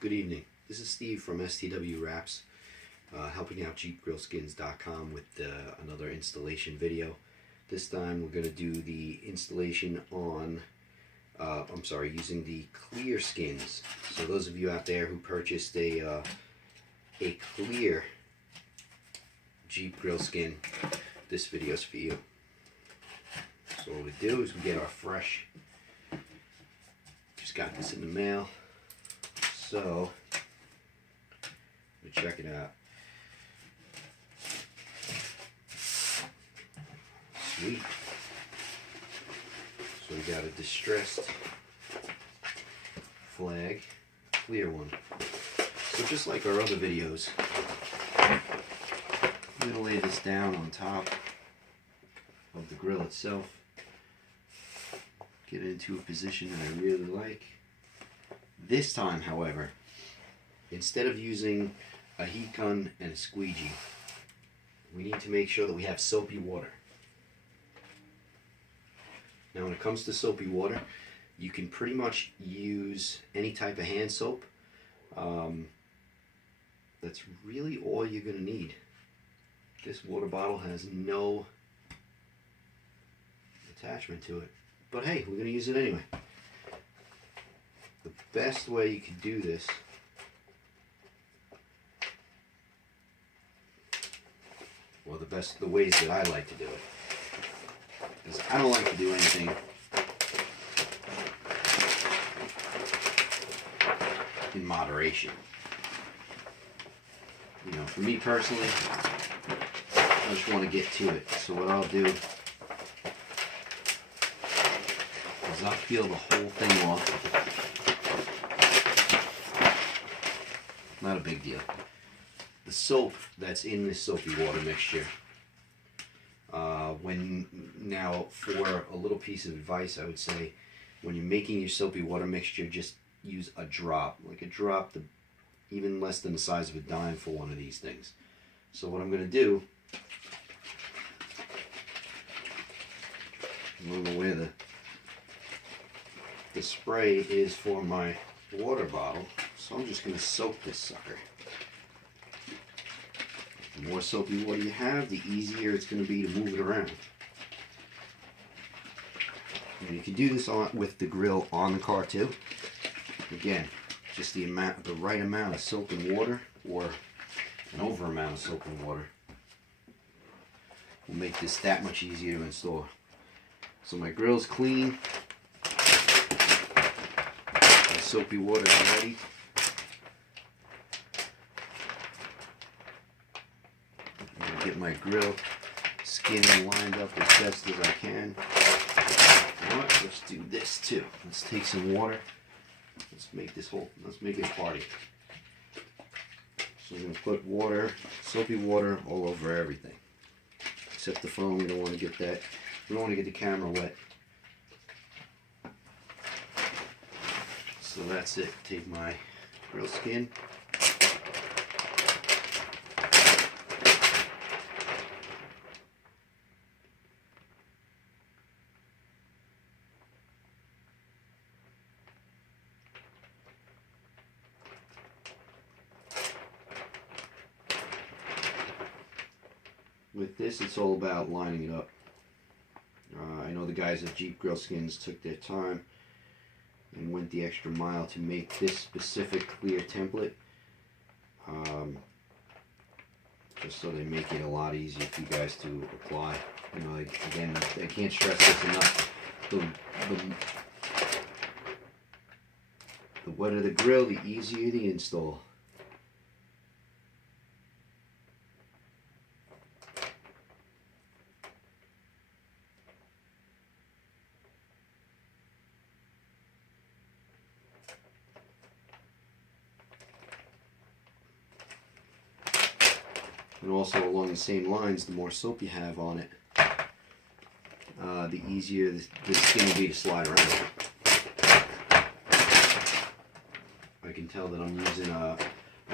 Good evening. This is Steve from STW Wraps, helping out JeepGrillSkins.com with another installation video. This time we're going to do the installation on, using the clear skins. So those of you out there who purchased a clear Jeep grill skin, this video is for you. So what we do is we get our fresh, just got this in the mail. So, check it out. Sweet. So we got a distressed flag, clear one. So just like our other videos, I'm going to lay this down on top of the grill itself. Get it into a position that I really like. This time, however, instead of using a heat gun and a squeegee, we need to make sure that we have soapy water. Now when it comes to soapy water, you can pretty much use any type of hand soap. That's really all you're going to need. This water bottle has no attachment to it. But hey, we're going to use it anyway. The best way you can do this the ways that I like to do it is I don't like to do anything in moderation. You know, for me personally, I just want to get to it. So what I'll do is I'll peel the whole thing off. Not a big deal. The soap that's in this soapy water mixture, now for a little piece of advice, I would say when you're making your soapy water mixture, just use a drop, even less than the size of a dime for one of these things. So what I'm going to do, I don't know where the spray is for my water bottle, so I'm just going to soak this sucker. The more soapy water you have, the easier it's going to be to move it around. And you can do this with the grill on the car too. Again, just the right amount of soap and water, or an over amount of soap and water, will make this that much easier to install. So my grill's clean. My soapy water is ready. Get my grill skin lined up as best as I can. You know what? Let's do this too. Let's take some water. Let's make it a party. So we're going to put water, soapy water, all over everything. Except the phone. We don't want to get that. We don't want to get the camera wet. So that's it. Take my grill skin. With this, it's all about lining it up. I know the guys at Jeep Grill Skins took their time and went the extra mile to make this specific clear template, just so they make it a lot easier for you guys to apply. You know, again, I can't stress this enough. The wetter the grill, the easier the install. And also along the same lines, the more soap you have on it, the easier the skin will be to slide around. I can tell that I'm using a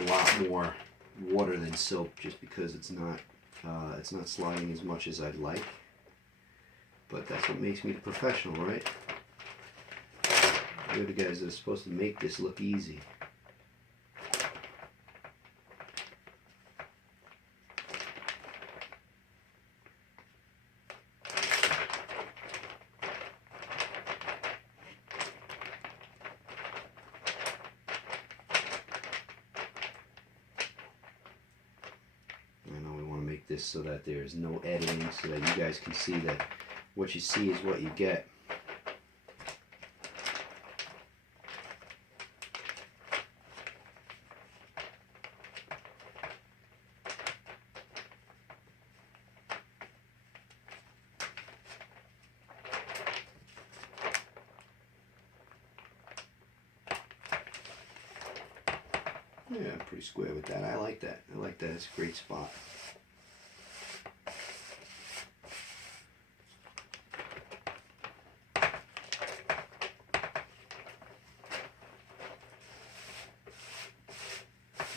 lot more water than soap just because it's not sliding as much as I'd like. But that's what makes me the professional, right? We're the guys that are supposed to make this look easy. this so that there's no editing, so that you guys can see that what you see is what you get. Yeah, I'm pretty square with that. I like that. I like that. It's a great spot.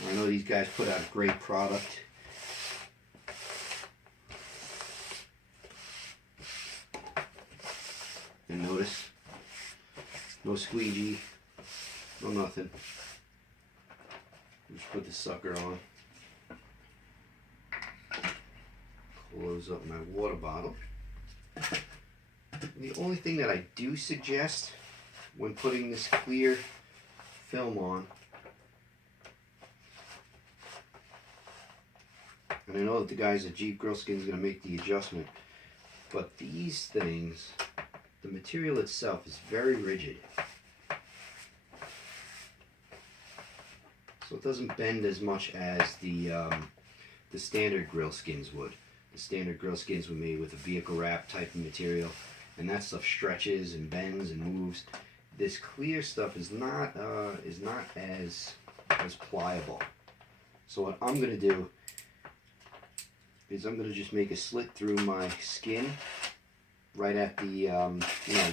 I know these guys put out a great product. And notice, no squeegee, no nothing. Just put the sucker on. Close up my water bottle. And the only thing that I do suggest when putting this clear film on, and I know that the guys at Jeep Grill Skin is going to make the adjustment, but these things, the material itself is very rigid. So it doesn't bend as much as the standard grill skins would. The standard grill skins were made with a vehicle wrap type of material, and that stuff stretches and bends and moves. This clear stuff is not as pliable. So what I'm going to do is I'm going to just make a slit through my skin right at the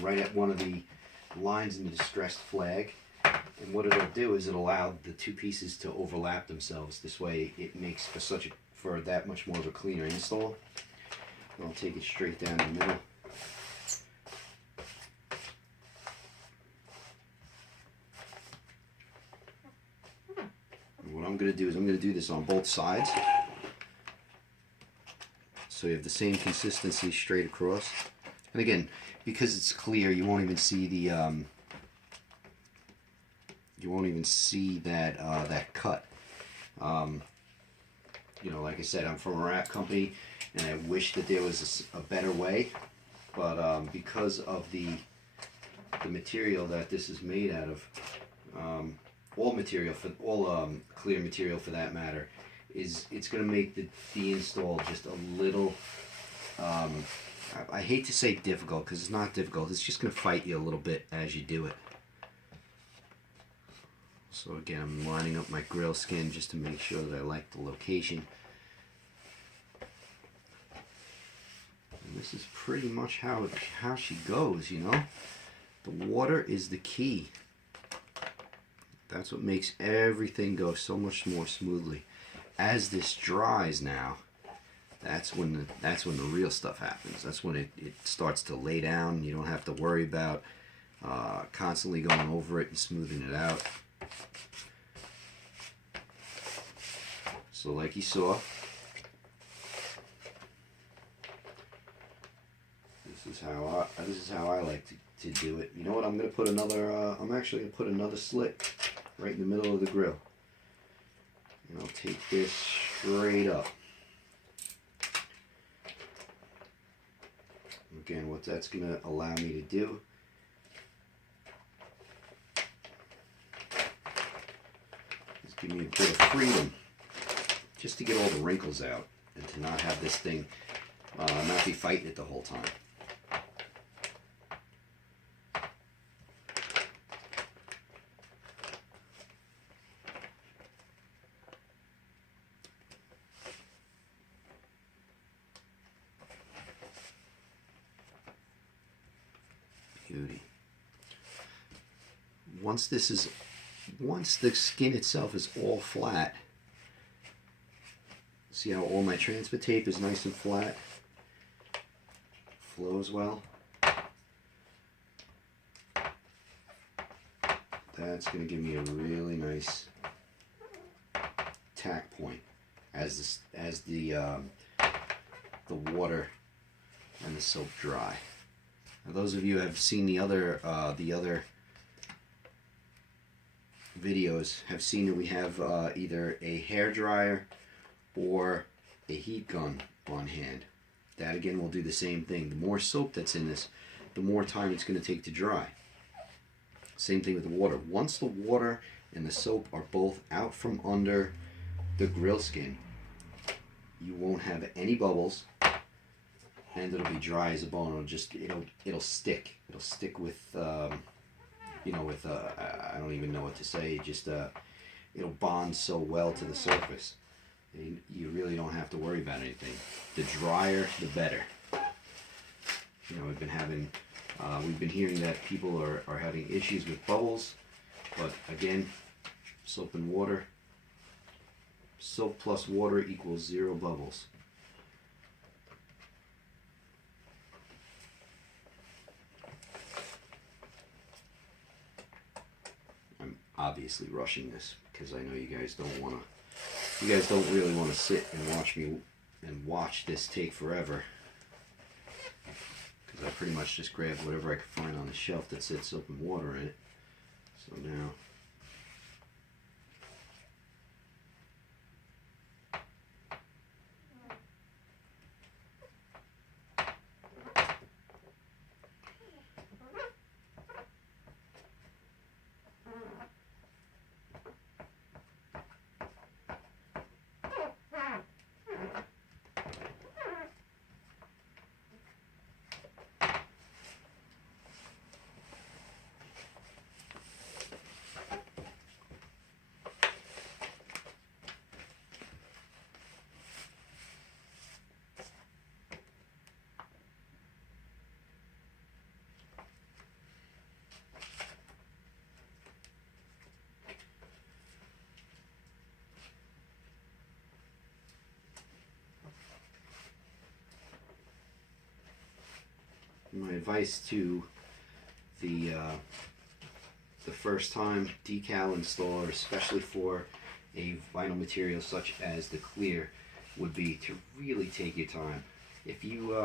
right at one of the lines in the distressed flag. And what it'll do is it'll allow the two pieces to overlap themselves. This way it makes for that much more of a cleaner install. I'll take it straight down the middle. And what I'm going to do is I'm going to do this on both sides. So you have the same consistency straight across. And again, because it's clear, you won't even see the that cut. You know, like I said, I'm from a wrap company, and I wish that there was a better way. But because of the material that this is made out of, all clear material for that matter, it's going to make the install just a little. I hate to say difficult, because it's not difficult. It's just going to fight you a little bit as you do it. So again, I'm lining up my grill skin just to make sure that I like the location. And this is pretty much how she goes, you know. The water is the key. That's what makes everything go so much more smoothly. As this dries now, that's when the real stuff happens. That's when it starts to lay down. You don't have to worry about constantly going over it and smoothing it out. So like you saw, this is how I like to do it. You know what? I'm gonna put another. I'm actually gonna put another slit right in the middle of the grill, and I'll take this straight up. Again, what that's gonna allow me to do is give me a bit of freedom, just to get all the wrinkles out and to not have this thing not be fighting it the whole time. Beauty. Once the skin itself is all flat, see how all my transfer tape is nice and flat, flows well. That's going to give me a really nice tack point as the water and the soap dry. Now, those of you who have seen the other videos have seen that we have either a hair dryer or a heat gun on hand. That again will do the same thing. The more soap that's in this, the more time it's going to take to dry. Same thing with the water. Once the water and the soap are both out from under the grill skin, you won't have any bubbles, and it'll be dry as a bone. It'll stick. It'll stick with with I don't even know what to say. It'll bond so well to the surface. And you really don't have to worry about anything. The drier, the better. We've been hearing that people are having issues with bubbles, but again, soap and water. Soap plus water equals 0 bubbles. I'm obviously rushing this because I know you guys don't really want to sit and watch me and watch this take forever. Because I pretty much just grabbed whatever I could find on the shelf that said soap and water in it. So now my advice to the first time decal installer, especially for a vinyl material such as the clear, would be to really take your time. If you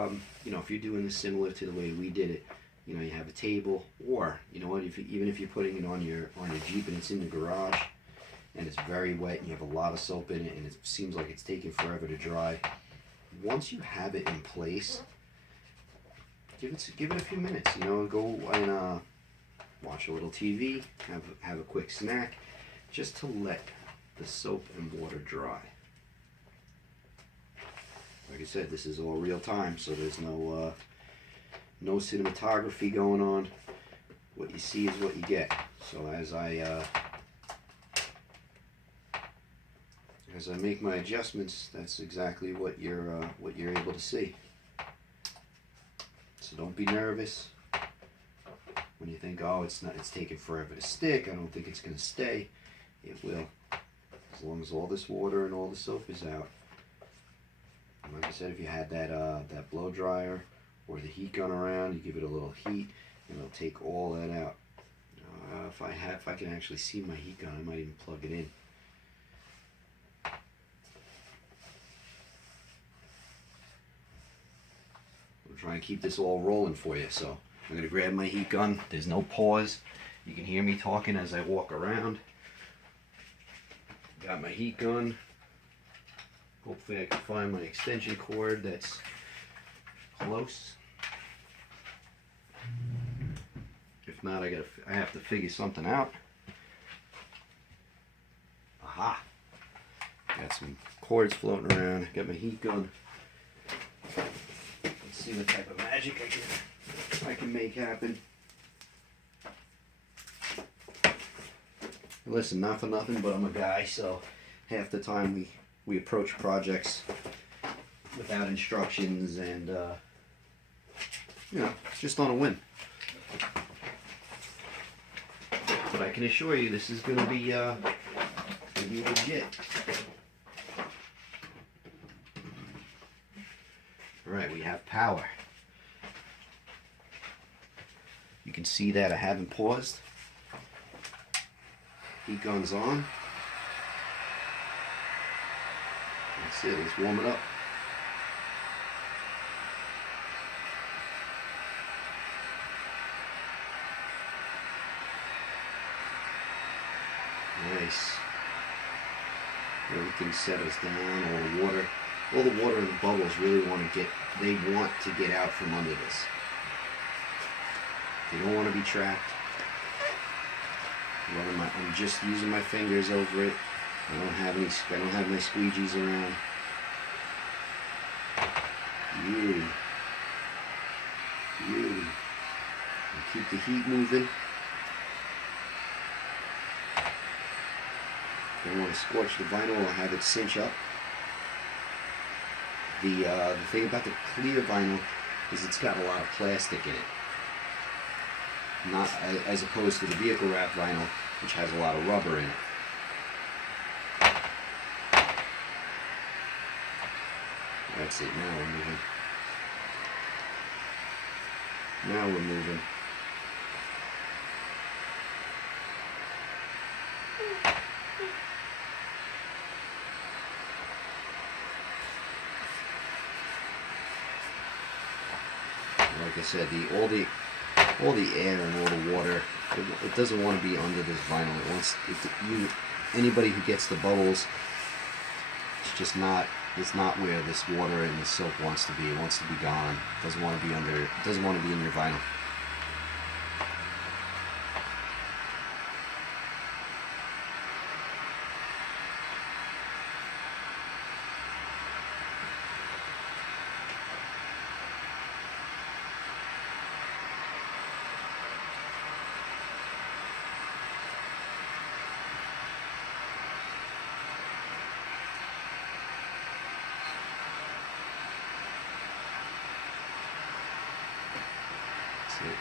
if you're doing this similar to the way we did it, you have a table, or even if you're putting it on your Jeep and it's in the garage and it's very wet and you have a lot of soap in it and it seems like it's taking forever to dry, once you have it in place, give it a few minutes. Go and watch a little TV, have a quick snack, just to let the soap and water dry. Like I said, this is all real time, so there's no cinematography going on. What you see is what you get. So as I make my adjustments, that's exactly what you're able to see. So don't be nervous when you think, oh, it's taking forever to stick. I don't think it's going to stay. It will, as long as all this water and all the soap is out. And like I said, if you had that blow dryer or the heat gun around, you give it a little heat, and it'll take all that out. If I can actually see my heat gun, I might even plug it in. Try and keep this all rolling for you. So I'm going to grab my heat gun. There's no pause. You can hear me talking as I walk around. Got my heat gun. Hopefully I can find my extension cord that's close. If not, I have to figure something out. Aha! Got some cords floating around. Got my heat gun. See what type of magic I can make happen. Listen, not for nothing, but I'm a guy, so half the time we approach projects without instructions and just on a whim. But I can assure you, this is going to be legit. Alright, we have power. You can see that I haven't paused. Heat gun's on. That's it, let's warm it up. Nice. Everything settles down, all the water all the water and the bubbles really want to get out from under this. They don't want to be trapped. I'm just using my fingers over it. I don't have my squeegees around. Beauty. Beauty. And keep the heat moving. Don't want to scorch the vinyl or have it cinch up. The thing about the clear vinyl is it's got a lot of plastic in it. Not as opposed to the vehicle wrap vinyl, which has a lot of rubber in it. That's it, now we're moving. Now we're moving. Like I said, all the air and all the water, it doesn't want to be under this vinyl. Anybody who gets the bubbles, it's not where this water and the silk wants to be. It wants to be gone. It doesn't want to be under. It doesn't want to be in your vinyl. That's it.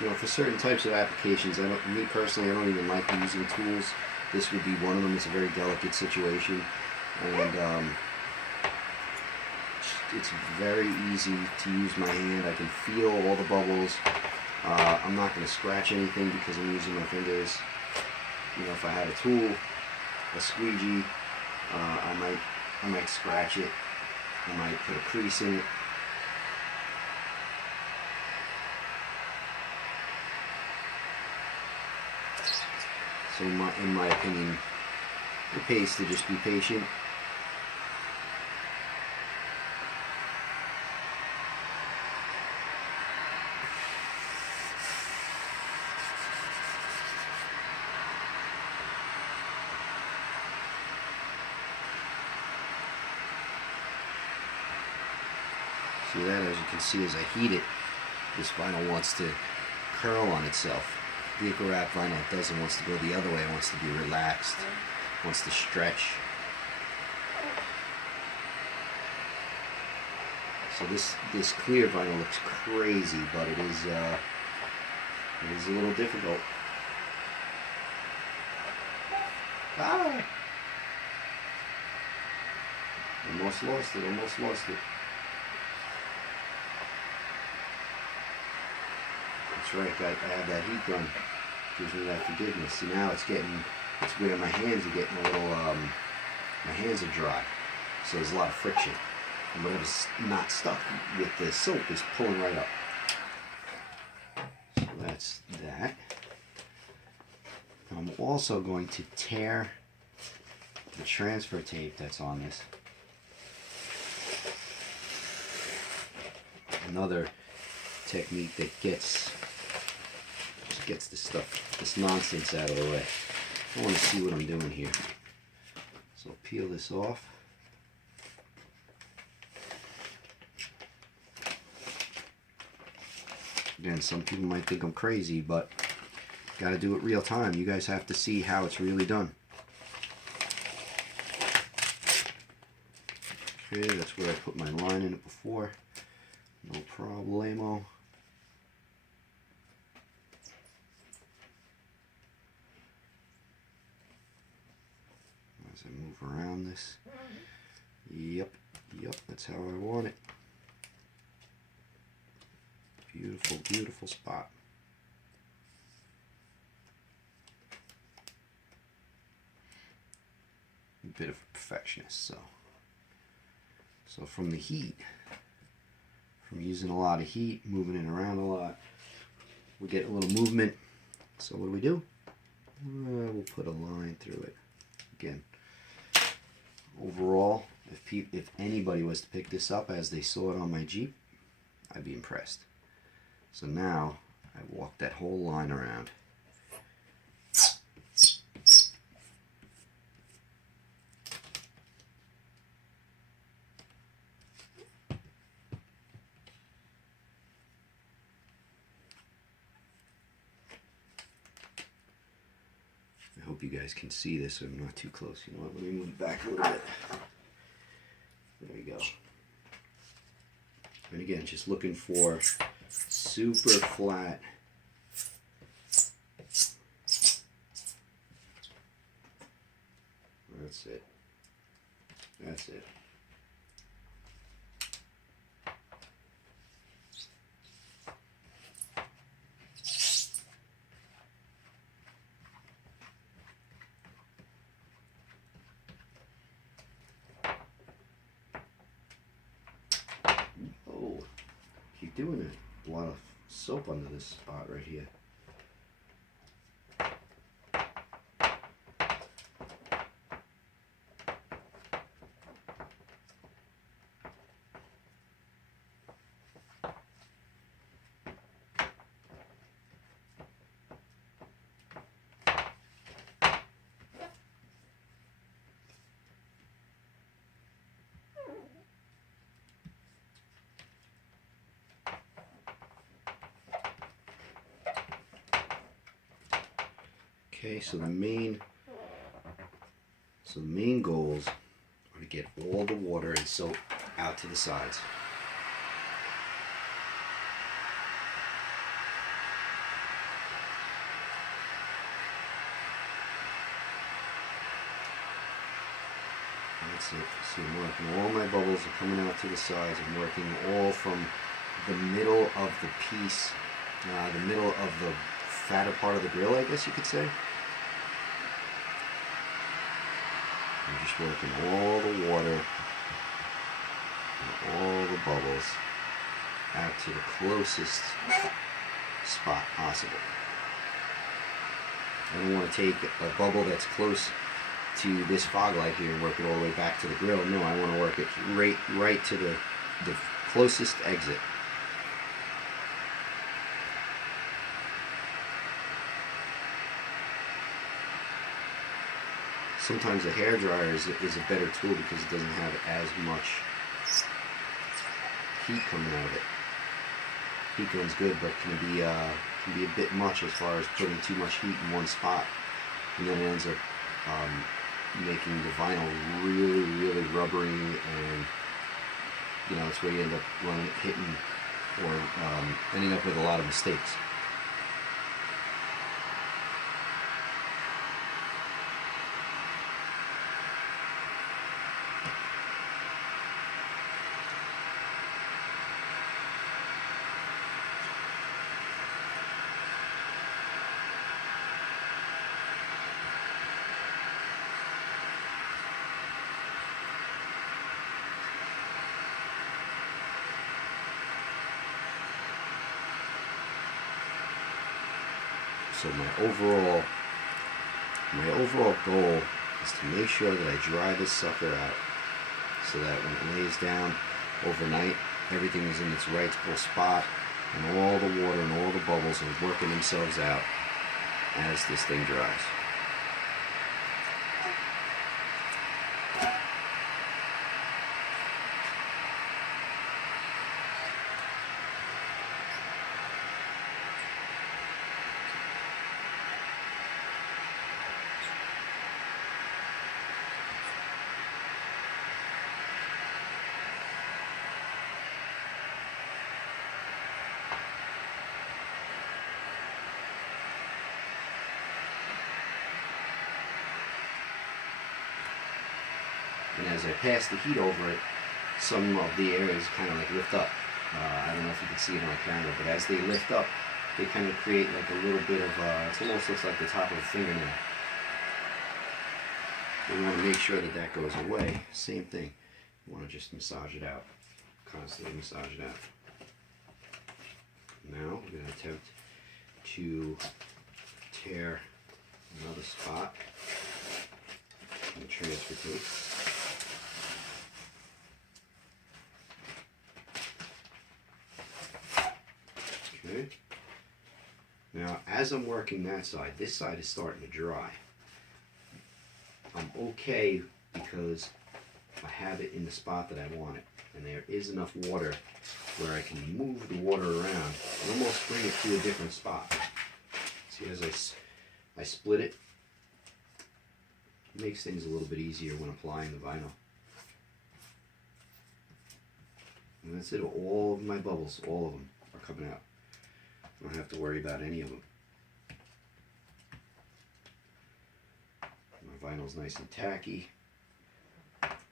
You know, for certain types of applications, me personally, I don't even like using tools. This would be one of them. It's a very delicate situation, and it's very easy to use my hand. I can feel all the bubbles. I'm not going to scratch anything because I'm using my fingers. You know, if I had a tool, a squeegee, I might scratch it. I might put a crease in it. So in my opinion, it pays to just be patient. See that, as you can see, as I heat it, this vinyl wants to curl on itself. Vehicle wrap vinyl doesn't, wants to go the other way. It wants to be relaxed, wants to stretch. So this clear vinyl looks crazy, but it is a little difficult. Ah! Almost lost it, almost lost it. That's right, I have that heat gun. Gives me that forgiveness. See, now it's where my hands are getting a little, my hands are dry. So there's a lot of friction. And whatever's not stuck with the silk is pulling right up. So that's that. I'm also going to tear the transfer tape that's on this. Another technique that gets this nonsense out of the way. I want to see what I'm doing here. So I'll peel this off. Again, some people might think I'm crazy, but got to do it real time. You guys have to see how it's really done. Okay, that's where I put my line in it before. No problemo. as I move around this. Yep, that's how I want it. Beautiful, beautiful spot. A bit of a perfectionist, so from the heat, from using a lot of heat, moving it around a lot, we get a little movement. So what do? We'll put a line through it. Again, overall, if anybody was to pick this up as they saw it on my Jeep, I'd be impressed. So now I walk that whole line around. I hope you guys can see this so I'm not too close. You know what, let me move back a little bit. There we go. And again, just looking for super flat. That's it. That's it. Oh, keep doing it. A lot of soap under this spot right here. Okay, so the main goals are to get all the water and soap out to the sides. That's it. See, I'm working, all my bubbles are coming out to the sides. I'm working all from the middle of the piece, the middle of the fatter part of the grill, I guess you could say. I'm just working all the water and all the bubbles out to the closest spot possible. I don't want to take a bubble that's close to this fog light here and work it all the way back to the grill. No, I want to work it right to the closest exit. Sometimes a hairdryer is a better tool because it doesn't have as much heat coming out of it. Heat gun's good, but can be a bit much as far as putting too much heat in one spot, and then it ends up making the vinyl really, really rubbery, and that's where you end up hitting or ending up with a lot of mistakes. So my overall goal is to make sure that I dry this sucker out so that when it lays down overnight, everything is in its rightful spot and all the water and all the bubbles are working themselves out as this thing dries. as I pass the heat over it, some of the areas kind of like lift up. I don't know if you can see it on camera, but as they lift up, they kind of create like a little bit of, it almost looks like the top of a fingernail. We want to make sure that that goes away. Same thing. You want to just massage it out. Constantly massage it out. Now we're going to attempt to tear another spot on the transfer tape. Okay. Now, as I'm working that side, this side is starting to dry. I'm okay because I have it in the spot that I want it, and there is enough water where I can move the water around and almost bring it to a different spot. See, as I split it, it makes things a little bit easier when applying the vinyl. And that's it. All of my bubbles, all of them, are coming out. I don't have to worry about any of them. My vinyl's nice and tacky.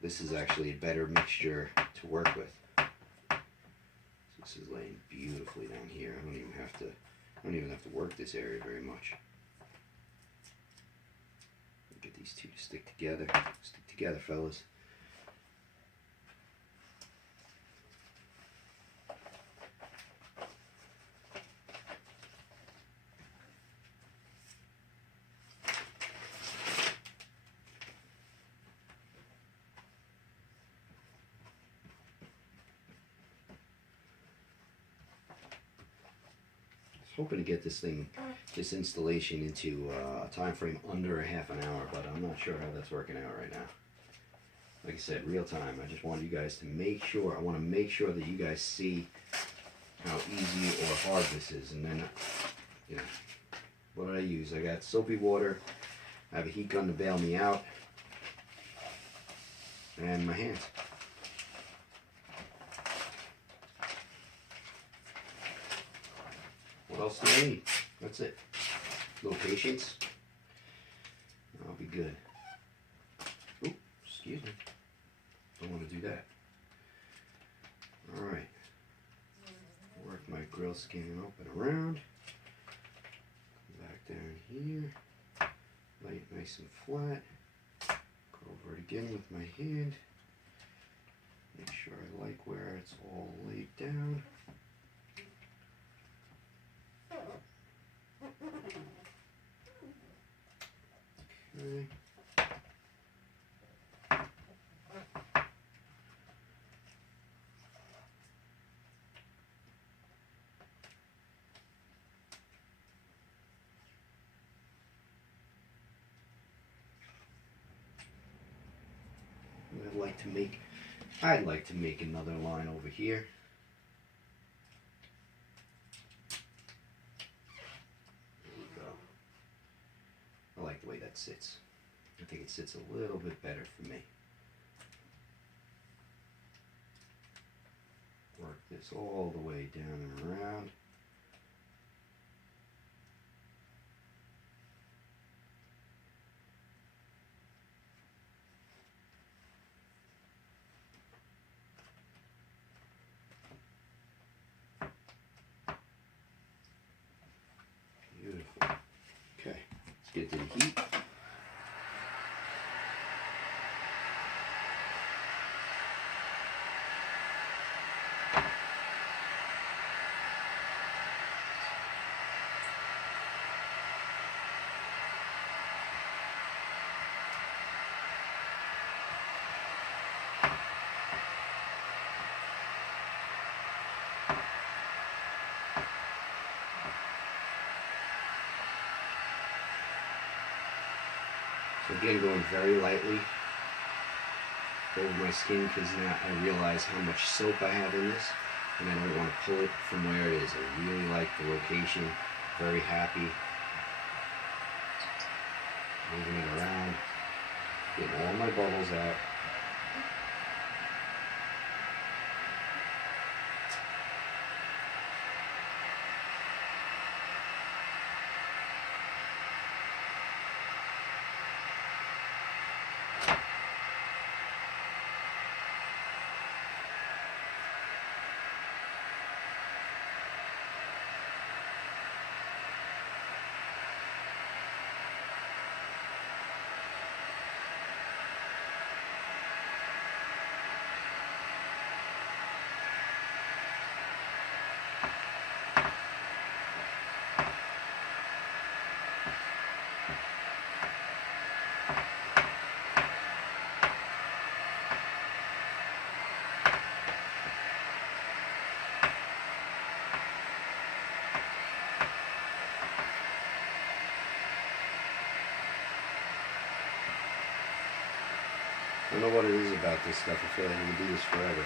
This is actually a better mixture to work with. So this is laying beautifully down here. I don't even have to work this area very much. Get these two to stick together. Stick together, fellas. Hoping to get this installation into a time frame under a half an hour, but I'm not sure how that's working out right now. Like I said, real time. I just want you guys to make sure, I want to make sure that you guys see how easy or hard this is. And then, you know, what did I use? I got soapy water, I have a heat gun to bail me out, and my hands. What else do I need? That's it. A little patience. I'll be good. Oop, excuse me. Don't want to do that. Alright. Work my grill skin up and around. Come back down here. Lay it nice and flat. Go over it again with my hand. Make sure I like where it's all laid down. Okay. I'd like to make another line over here. There we go. I like the way that sits. I think it sits a little bit better for me. Work this all the way down and around. Beautiful. Okay, let's get to the heat. So again, going very lightly over my skin because now I realize how much soap I have in this and I don't want to pull it from where it is. I really like the location, very happy. Moving it around, getting all my bubbles out. don't know what it is about this stuff. I feel like we can do this forever.